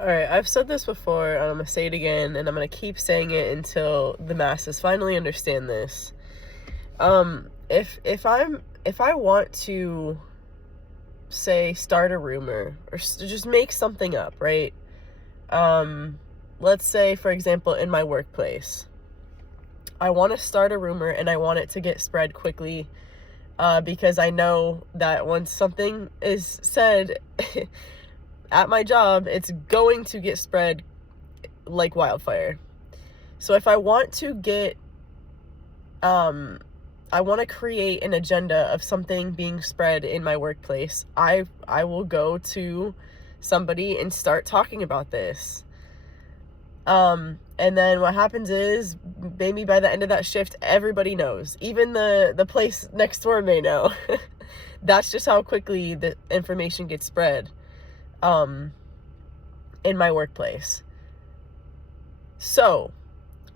All right, I've said this before, and I'm gonna say it again, and I'm gonna keep saying it until the masses finally understand this. If I want to say start a rumor or just make something up, right? Um, let's say, for example, in my workplace, I want to start a rumor and I want it to get spread quickly, because I know that once something is said at my job, it's going to get spread like wildfire. So if I want to I want to create an agenda of something being spread in my workplace, I will go to somebody and start talking about this. And then what happens is maybe by the end of that shift, everybody knows. Even the place next door may know. That's just how quickly the information gets spread in my workplace. So,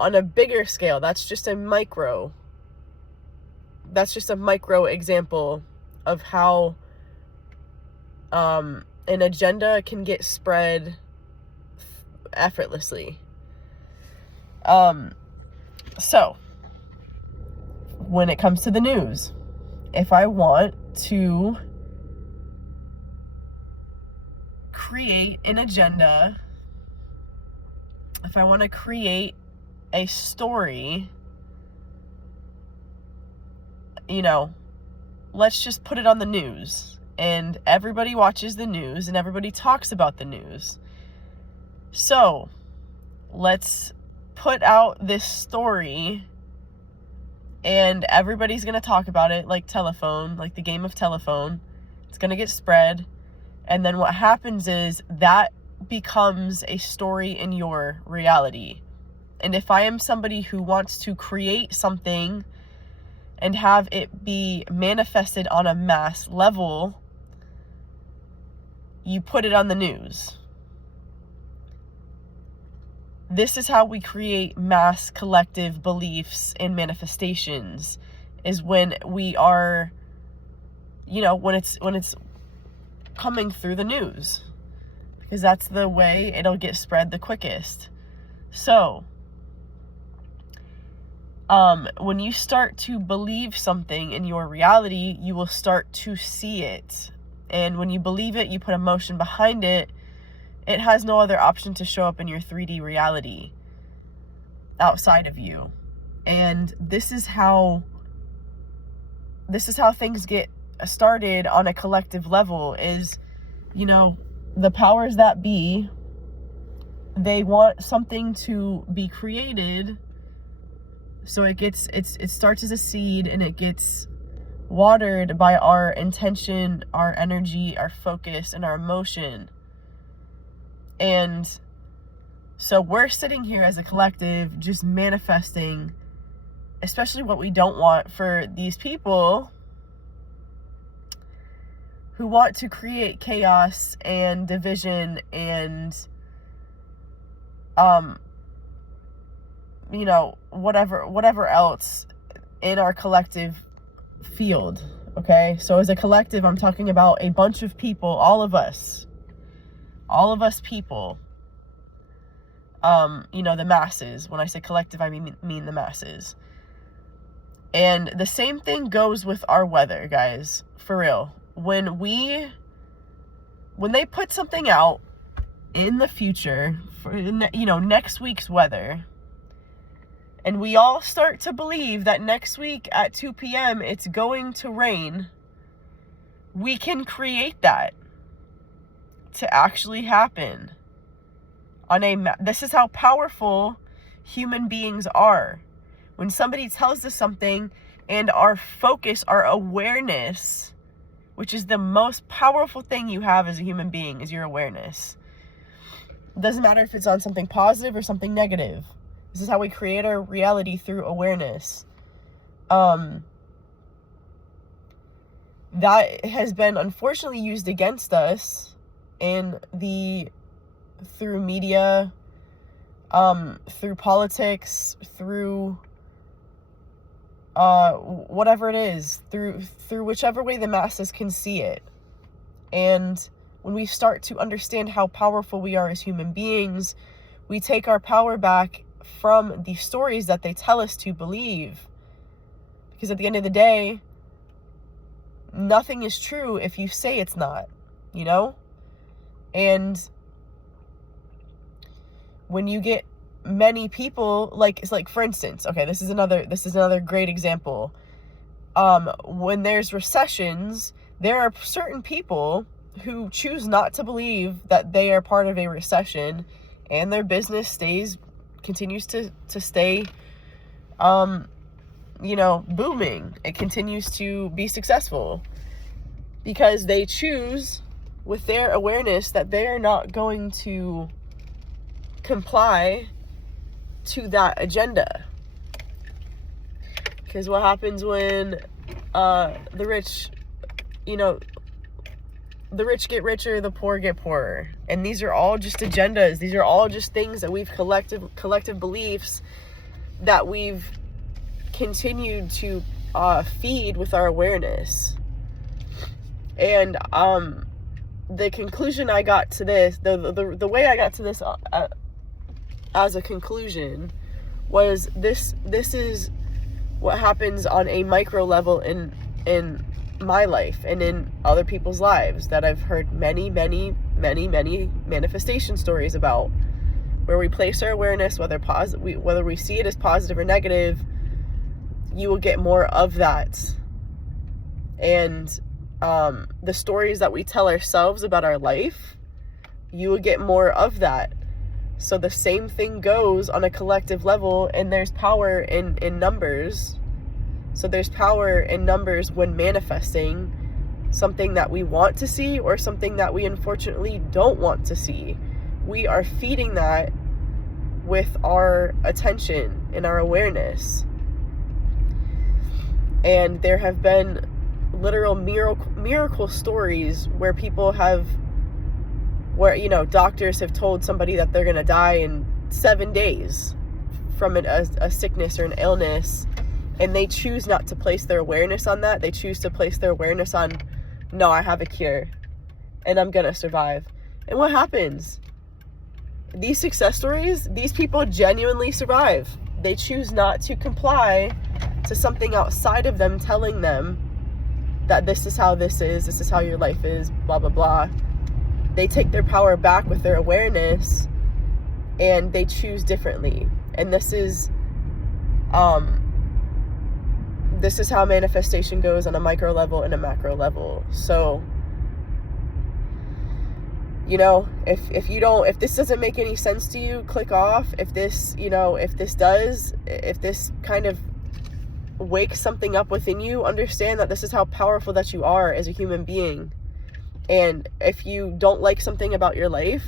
on a bigger scale, that's just a micro example of how an agenda can get spread effortlessly. So when it comes to the news, if I want to create an agenda, if I want to create a story, let's just put it on the news, and everybody watches the news and everybody talks about the news. So let's put out this story and everybody's going to talk about it like telephone, like the game of telephone. It's going to get spread. And then what happens is that becomes a story in your reality. And if I am somebody who wants to create something and have it be manifested on a mass level, you put it on the news. This is how we create mass collective beliefs and manifestations, is when we are, when it's coming through the news, because that's the way it'll get spread the quickest. So, when you start to believe something in your reality, you will start to see it. And when you believe it, you put emotion behind it. It has no other option to show up in your 3D reality outside of you. And this is how things get started on a collective level, is, the powers that be, they want something to be created. So it starts as a seed and it gets watered by our intention, our energy, our focus, and our emotion. And so we're sitting here as a collective just manifesting, especially what we don't want for these people who want to create chaos and division and whatever else in our collective field. Okay, so as a collective, I'm talking about a bunch of people, all of us people, the masses. When I say collective, I mean the masses. And the same thing goes with our weather, guys, for real. When they put something out in the future for, next week's weather, and we all start to believe that next week at 2 p.m. it's going to rain, we can create that to actually happen this is how powerful human beings are. When somebody tells us something, and our focus, our awareness, which is the most powerful thing you have as a human being, is your awareness. It doesn't matter if it's on something positive or something negative. This is how we create our reality, through awareness. That has been unfortunately used against us through media, through politics, through whatever it is, through whichever way the masses can see it. And when we start to understand how powerful we are as human beings, we take our power back from the stories that they tell us to believe. Because at the end of the day, nothing is true if you say it's not, you know? And when you get many people, like, it's like, for instance, okay, this is another great example. When there's recessions, there are certain people who choose not to believe that they are part of a recession, and their business continues to stay, booming. It continues to be successful because they choose with their awareness that they are not going to comply to that agenda. Because what happens when the rich get richer, the poor get poorer. And these are all just agendas. These are all just things that we've collective beliefs that we've continued to feed with our awareness. And the conclusion I got to this, the way I got to this as a conclusion was this is what happens on a micro level in my life and in other people's lives that I've heard many manifestation stories about, where we place our awareness, whether we see it as positive or negative, you will get more of that. And the stories that we tell ourselves about our life, you will get more of that. So the same thing goes on a collective level, and there's power in numbers. So there's power in numbers when manifesting something that we want to see or something that we unfortunately don't want to see. We are feeding that with our attention and our awareness. And there have been literal miracle stories where doctors have told somebody that they're going to die in 7 days from a sickness or an illness, and they choose not to place their awareness on that. They choose to place their awareness on, no, I have a cure and I'm going to survive. And what happens? These success stories, these people genuinely survive. They choose not to comply to something outside of them telling them that this is how your life is, blah, blah, blah. They take their power back with their awareness, and they choose differently. And this is how manifestation goes on a micro level and a macro level. So, if this doesn't make any sense to you, click off. If this kind of wakes something up within you, understand that this is how powerful that you are as a human being. And if you don't like something about your life,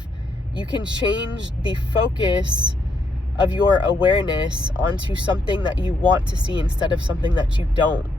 you can change the focus of your awareness onto something that you want to see instead of something that you don't.